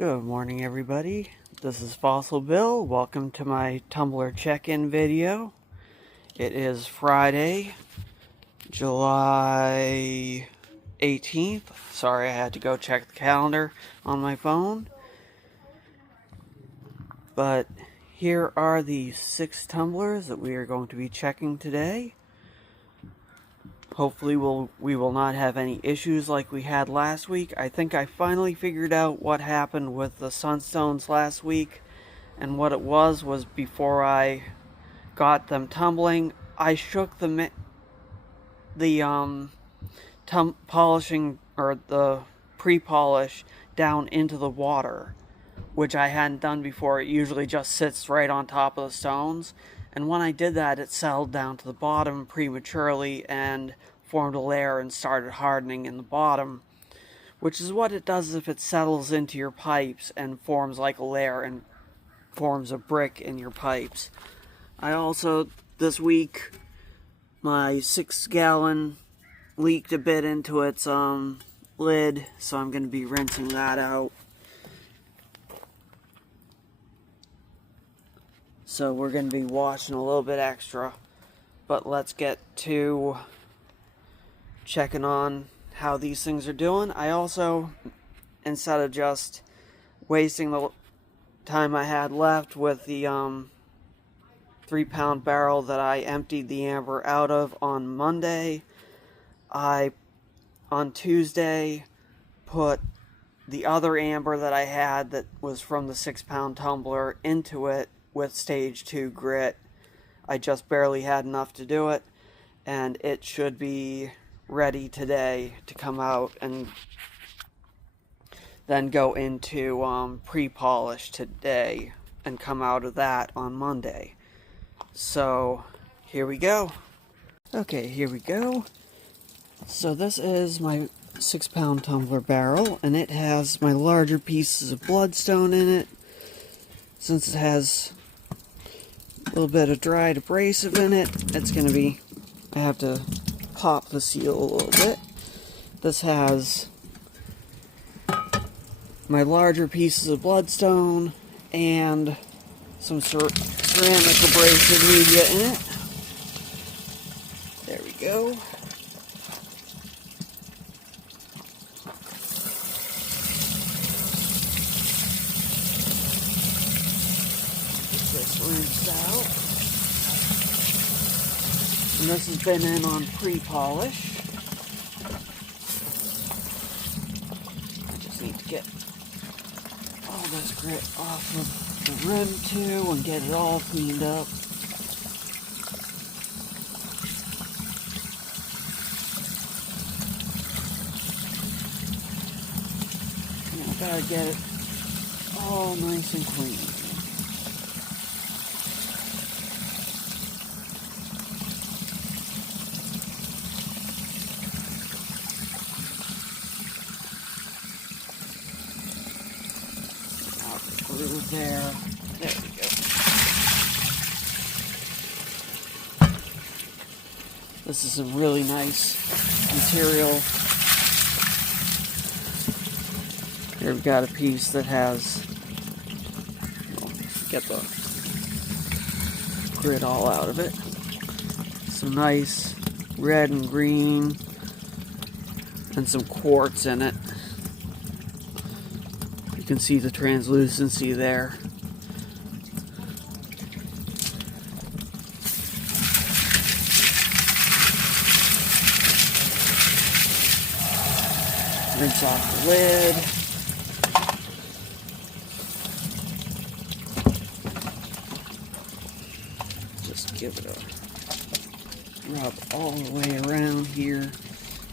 Good morning, everybody. This is Fossil Bill. Welcome to my tumbler check-in video. It is Friday, July 18th. Sorry, I had to go check the calendar on my phone. But here are the 6 tumblers that we are going to be checking today. Hopefully we will not have any issues like we had last week. I think I finally figured out what happened with the Sunstones last week. And what it was before I got them tumbling, I shook the polishing, or the pre-polish, down into the water, which I hadn't done before. It usually just sits right on top of the stones. And when I did that, it settled down to the bottom prematurely and formed a layer and started hardening in the bottom, which is what it does if it settles into your pipes and forms like a layer and forms a brick in your pipes. I also, this week, my 6-gallon leaked a bit into its lid, so I'm going to be rinsing that out. So we're going to be washing a little bit extra, but let's get to checking on how these things are doing. I also, instead of just wasting the time I had left with the 3-pound barrel that I emptied the amber out of on Monday, on Tuesday, put the other amber that I had that was from the 6-pound tumbler into it with stage 2 grit. I just barely had enough to do it, and it should be ready today to come out and then go into pre-polish today and come out of that on Monday. So here we go. Okay, here we go. So this is my 6-pound tumbler barrel, and it has my larger pieces of bloodstone in it. Since it has a little bit of dried abrasive in it, it's going to be, I have to pop the seal a little bit. This has my larger pieces of bloodstone and some ceramic abrasive media in it. There we go. Get this rinsed out. And this has been in on pre-polish. I just need to get all this grit off of the rim too and get it all cleaned up. And I gotta get it all nice and clean. There we go. This is some really nice material. Here we've got a piece that has, get the grit all out of it. Some nice red and green and some quartz in it. You can see the translucency there. Rinse off the lid. Just give it a rub all the way around here.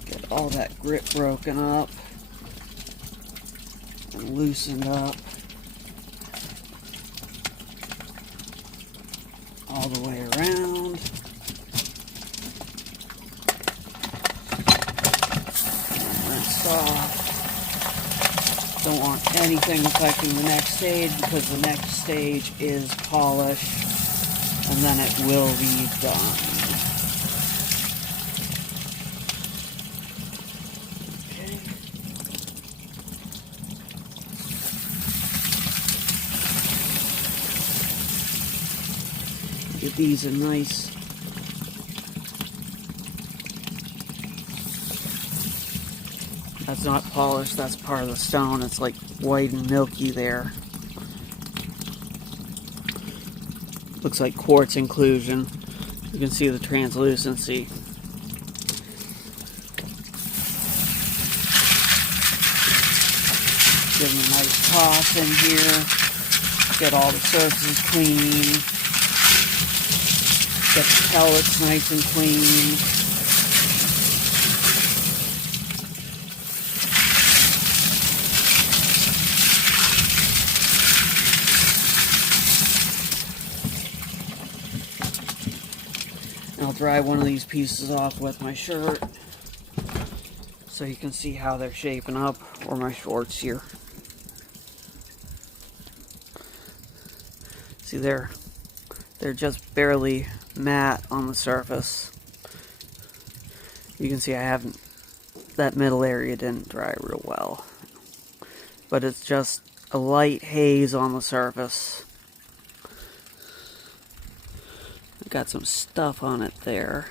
Get all that grit broken up and loosened up all the way around. And rinsed off. Don't want anything affecting the next stage, because the next stage is polish, and then it will be done. Okay. Give these a nice that's not polished, that's part of the stone. It's like white and milky there. Looks like quartz inclusion. You can see the translucency. Give them a nice toss in here. Get all the surfaces clean. Get the pellets nice and clean. I'll dry one of these pieces off with my shirt so you can see how they're shaping up, or my shorts here. See, they're just barely matte on the surface. You can see I haven't, that middle area didn't dry real well, but it's just a light haze on the surface. Got some stuff on it there.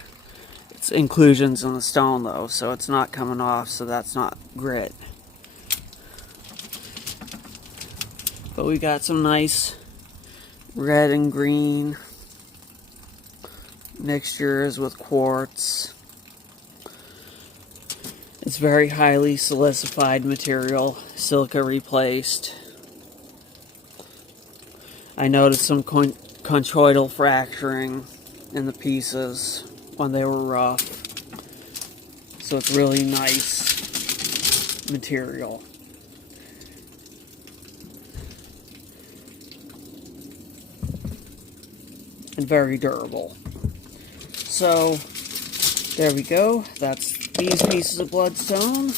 It's inclusions in the stone though, so it's not coming off, so that's not grit. But we got some nice red and green mixtures with quartz. It's very highly silicified material, silica replaced. I noticed some conchoidal fracturing in the pieces when they were rough, so it's really nice material. And very durable. So there we go. That's these pieces of bloodstone.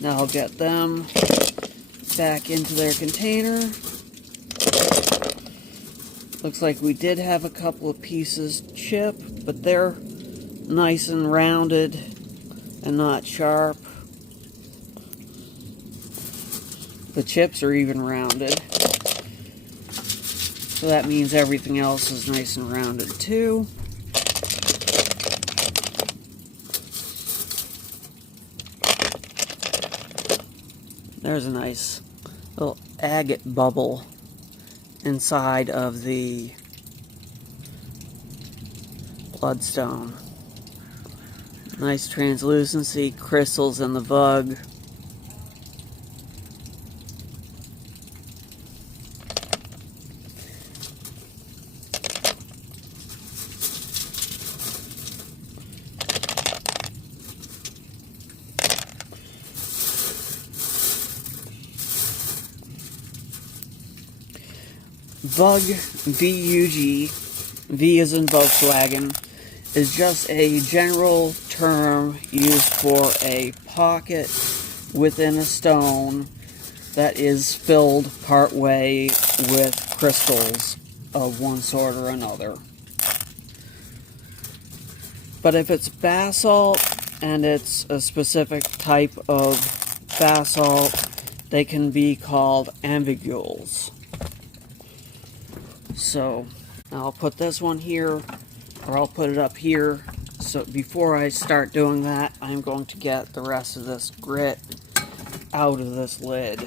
Now I'll get them back into their container. Looks like we did have a couple of pieces chip, but they're nice and rounded and not sharp. The chips are even rounded. So that means everything else is nice and rounded too. There's a nice little agate bubble inside of the bloodstone. Nice translucency, crystals in the vug. Vug, V-U-G, V as in Volkswagen, is just a general term used for a pocket within a stone that is filled partway with crystals of one sort or another. But if it's basalt and it's a specific type of basalt, they can be called ambigules. So I'll put this one here, or I'll put it up here. So before I start doing that, I'm going to get the rest of this grit out of this lid.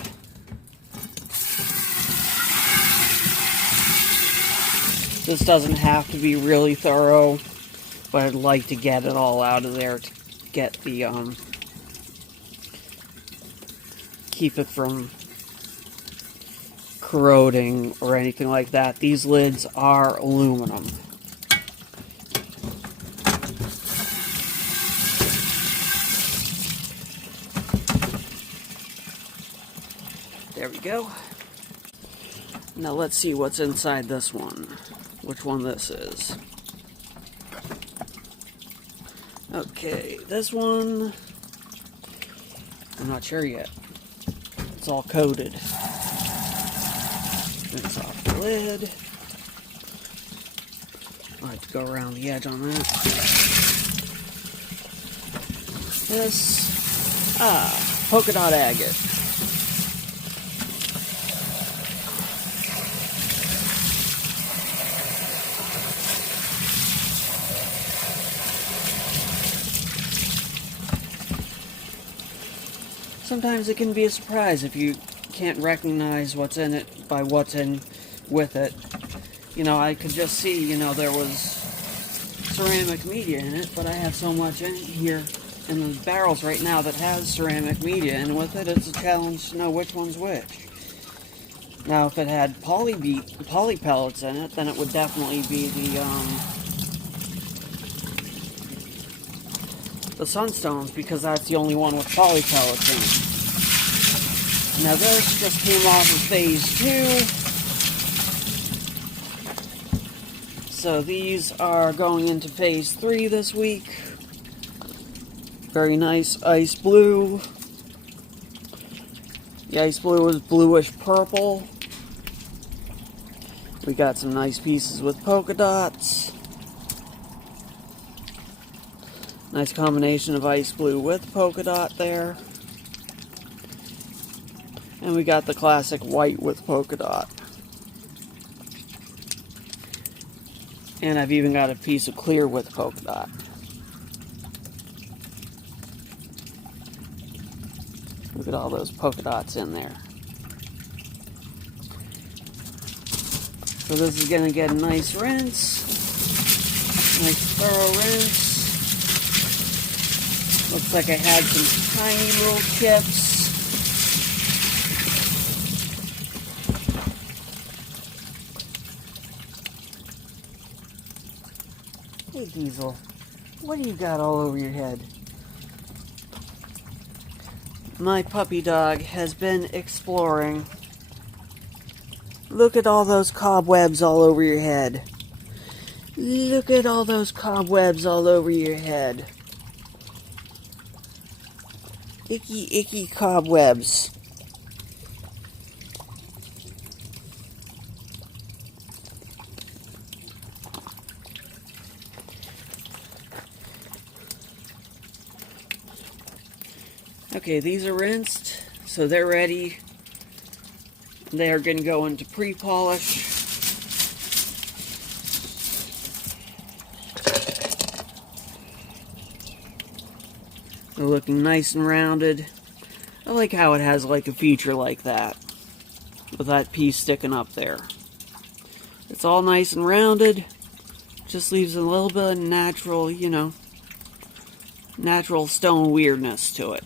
This doesn't have to be really thorough, but I'd like to get it all out of there to get the, keep it from corroding or anything like that. These lids are aluminum. There we go. Now let's see what's inside this one. Which one this is. Okay, this one, I'm not sure yet. It's all coated. It's off the lid. I'll have to go around the edge on that. This, polka dot agate. sometimes it can be a surprise if you can't recognize what's in it by what's in with it. You know, I could just see, you know, there was ceramic media in it, but I have so much in here in the barrels right now that has ceramic media, and with it, it's a challenge to know which one's which. Now, if it had poly pellets in it, then it would definitely be the Sunstones, because that's the only one with poly pellets in it. Now, this just came off of phase 2. So these are going into phase 3 this week. Very nice ice blue. The ice blue is bluish purple. We got some nice pieces with polka dots. Nice combination of ice blue with polka dot there. And we got the classic white with polka dot. And I've even got a piece of clear with polka dot. Look at all those polka dots in there. So this is going to get a nice rinse. Nice thorough rinse. Looks like I had some tiny little chips. Hey Diesel, what do you got all over your head? My puppy dog has been exploring. Look at all those cobwebs all over your head. Look at all those cobwebs all over your head. Icky, icky cobwebs. Okay, these are rinsed, so they're ready. They're going to go into pre-polish. They're looking nice and rounded. I like how it has like a feature like that, with that piece sticking up there. It's all nice and rounded. Just leaves a little bit of natural, you know, natural stone weirdness to it.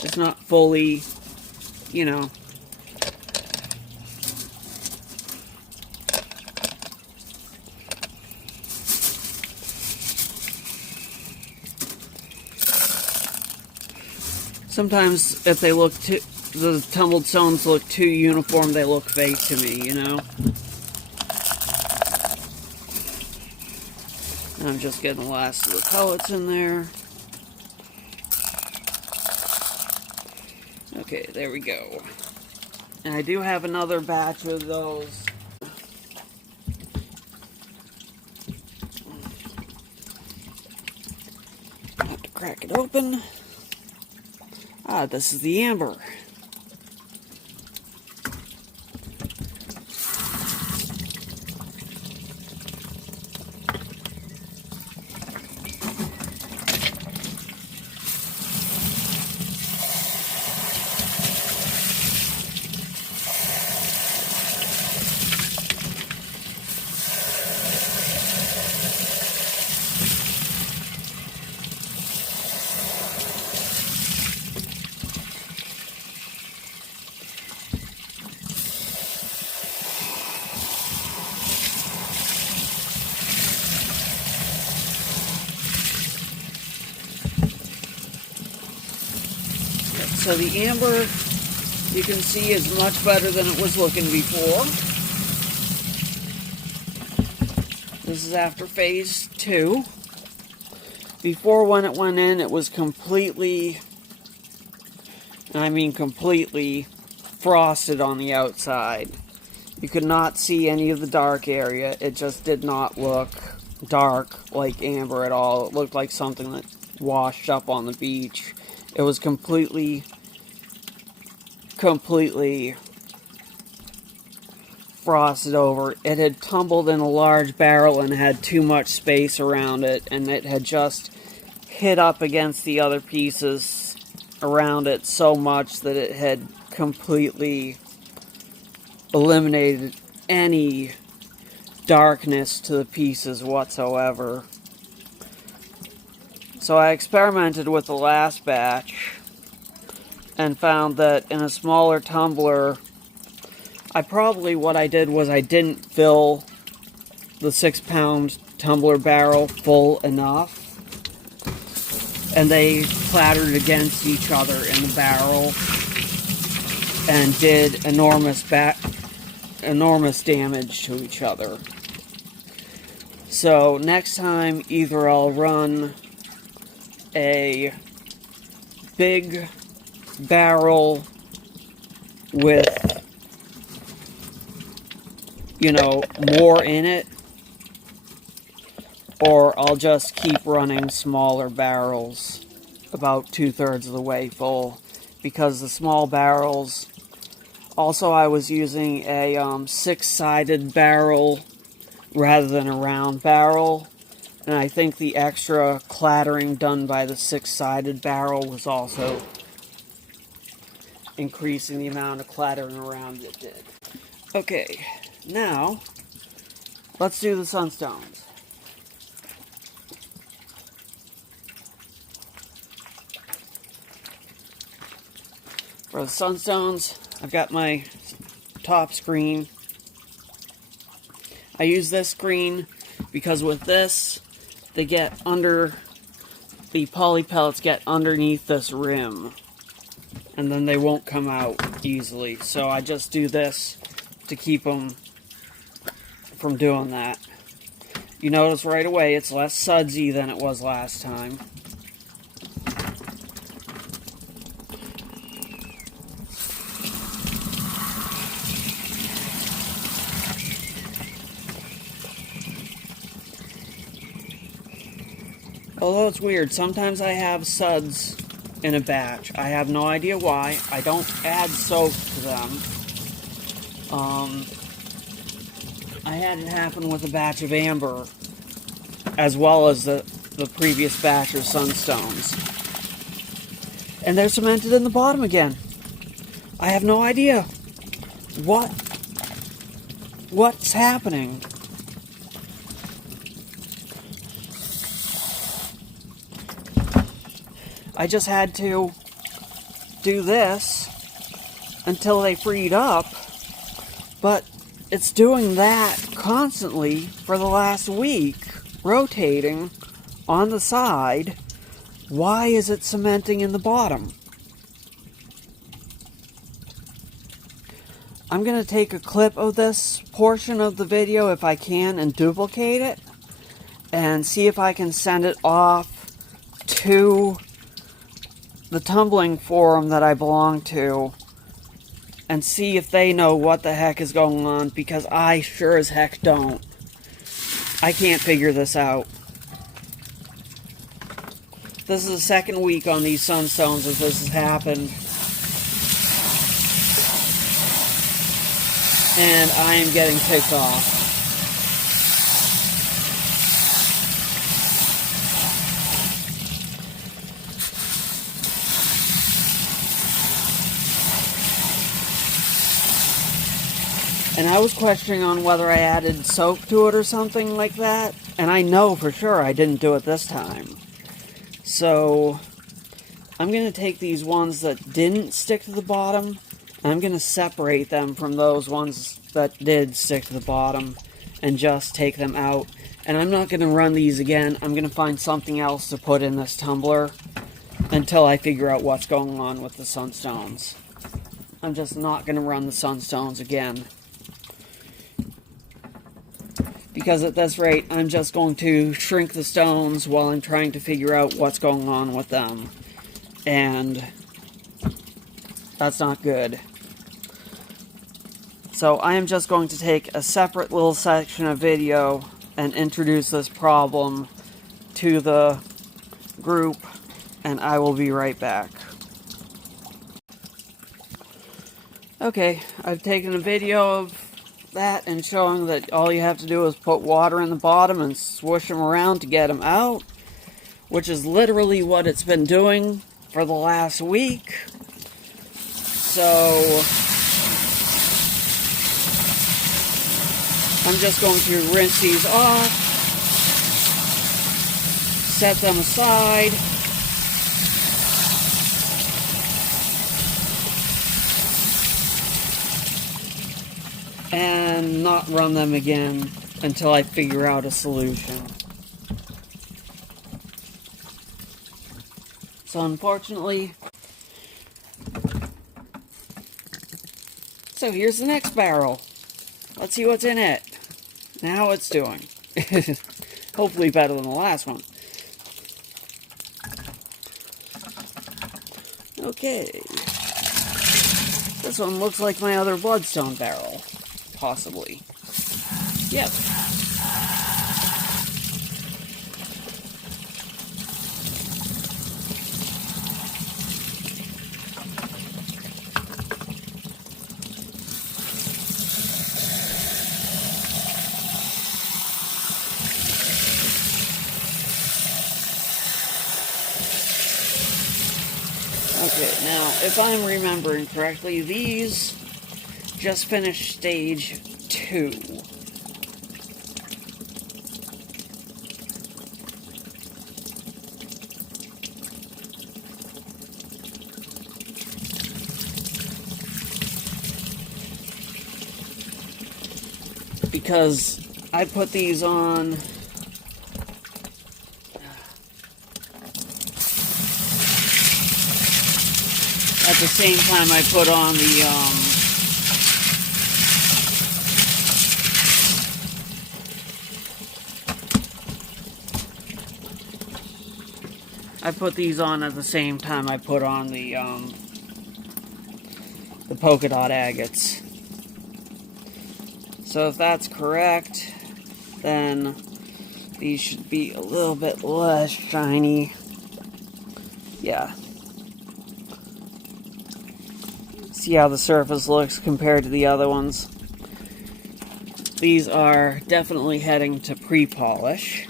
It's not fully, you know, sometimes if they look too, the tumbled stones look too uniform, they look fake to me, you know. And I'm just getting the last of the pellets in there. Okay, there we go. And I do have another batch of those. I have to crack it open. Ah, this is the amber. So the amber, you can see, is much better than it was looking before. This is after phase 2. Before, when it went in, it was completely, and I mean completely, frosted on the outside. You could not see any of the dark area. It just did not look dark like amber at all. It looked like something that washed up on the beach. It was completely frosted over. It had tumbled in a large barrel and had too much space around it, and it had just hit up against the other pieces around it so much that it had completely eliminated any darkness to the pieces whatsoever. So I experimented with the last batch and found that in a smaller tumbler, what I did was I didn't fill the 6-pound tumbler barrel full enough, and they clattered against each other in the barrel and did enormous damage to each other. So next time, either I'll run a big barrel with, more in it, or I'll just keep running smaller barrels about 2/3 of the way full, because the small barrels, also I was using a 6-sided barrel rather than a round barrel, and I think the extra clattering done by the 6-sided barrel was also increasing the amount of clattering around it did. Okay, now let's do the Sunstones. For the Sunstones, I've got my top screen. I use this screen because with this, the poly pellets get underneath this rim, and then they won't come out easily. So I just do this to keep them from doing that. You notice right away it's less sudsy than it was last time. Although it's weird, sometimes I have suds in a batch. I have no idea why. I don't add soap to them. I had it happen with a batch of amber, as well as the previous batch of Sunstones. And they're cemented in the bottom again. I have no idea what's happening. I just had to do this until they freed up, but it's doing that constantly for the last week, rotating on the side. Why is it cementing in the bottom? I'm going to take a clip of this portion of the video if I can and duplicate it and see if I can send it off to the tumbling forum that I belong to and see if they know what the heck is going on, because I sure as heck don't. I can't figure this out. This is the second week on these Sunstones that this has happened. And I am getting ticked off. And I was questioning on whether I added soap to it or something like that. And I know for sure I didn't do it this time. So I'm going to take these ones that didn't stick to the bottom, and I'm going to separate them from those ones that did stick to the bottom and just take them out. And I'm not going to run these again. I'm going to find something else to put in this tumbler until I figure out what's going on with the Sunstones. I'm just not going to run the Sunstones again, because at this rate, I'm just going to shrink the stones while I'm trying to figure out what's going on with them. And that's not good. So I am just going to take a separate little section of video and introduce this problem to the group, and I will be right back. Okay, I've taken a video of that and showing that all you have to do is put water in the bottom and swoosh them around to get them out, which is literally what it's been doing for the last week. So I'm just going to rinse these off, set them aside, and not run them again until I figure out a solution. So unfortunately, so here's the next barrel. Let's see what's in it and how it's doing. Hopefully better than the last one. Okay. This one looks like my other bloodstone barrel. Possibly. Yep. Okay, now, if I'm remembering correctly, these just finished stage 2. Because I put these on at the same time I put on the I put these on at the same time I put on the polka dot agates. So if that's correct, then these should be a little bit less shiny. Yeah. See how the surface looks compared to the other ones. These are definitely heading to pre-polish.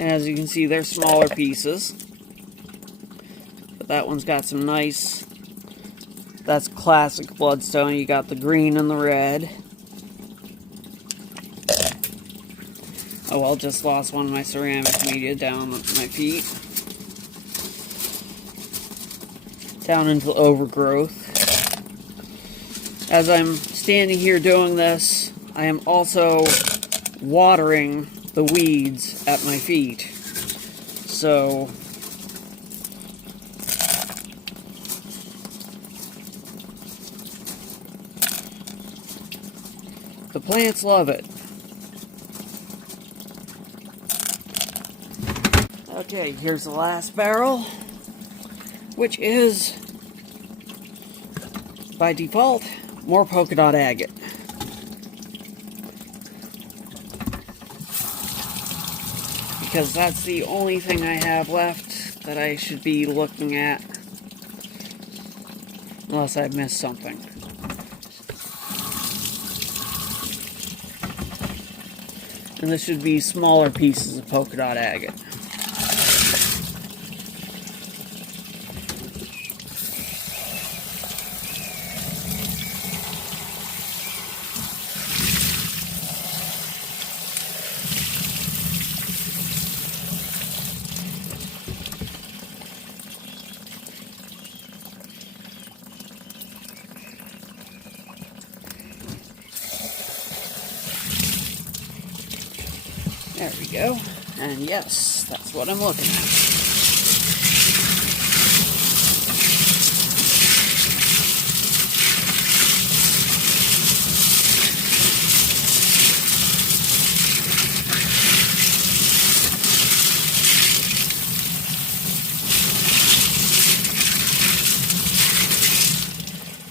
And as you can see, they're smaller pieces. But that one's got some nice... That's classic bloodstone. You got the green and the red. Oh well, just lost one of my ceramic media down at my feet. Down into overgrowth. As I'm standing here doing this, I am also watering the weeds at my feet. So the plants love it. Okay, here's the last barrel, which is, by default, more polka dot agate. Because that's the only thing I have left that I should be looking at. Unless I've missed something. And this should be smaller pieces of polka dot agate. There we go. And yes, that's what I'm looking at.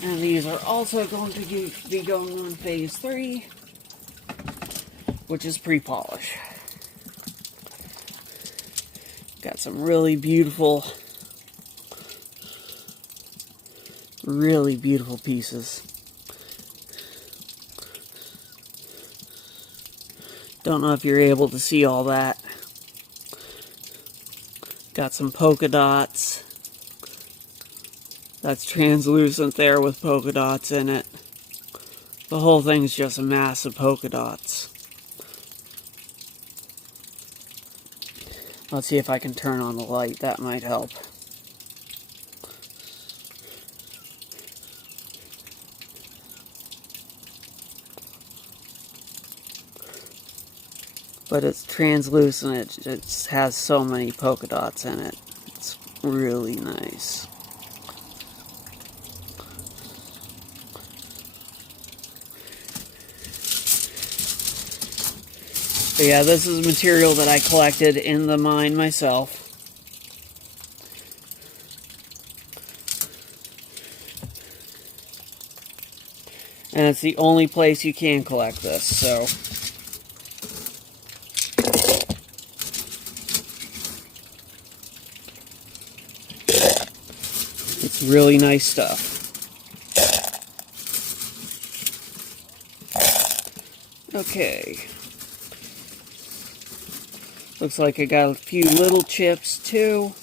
And these are also going to be going on phase 3, which is pre-polish. Got some really beautiful Really beautiful pieces. Don't know if you're able to see all that. Got some polka dots. That's translucent there with polka dots in it. The whole thing's just a mass of polka dots. Let's see if I can turn on the light. That might help. But it's translucent. It just has so many polka dots in it. It's really nice. But yeah, this is material that I collected in the mine myself. And it's the only place you can collect this, so... It's really nice stuff. Okay. Looks like I got a few little chips too,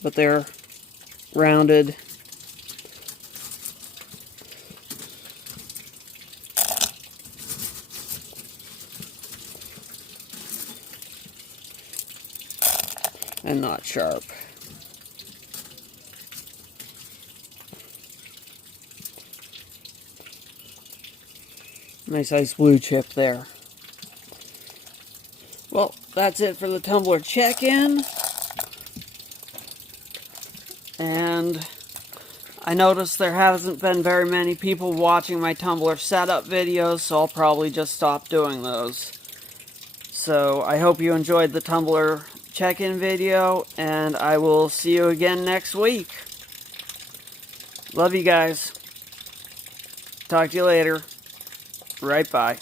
but they're rounded. And not sharp. Nice ice blue chip there. Well, that's it for the tumbler check-in. And I noticed there hasn't been very many people watching my tumbler setup videos, so I'll probably just stop doing those. So I hope you enjoyed the tumbler check-in video, and I will see you again next week. Love you guys. Talk to you later. Right, bye.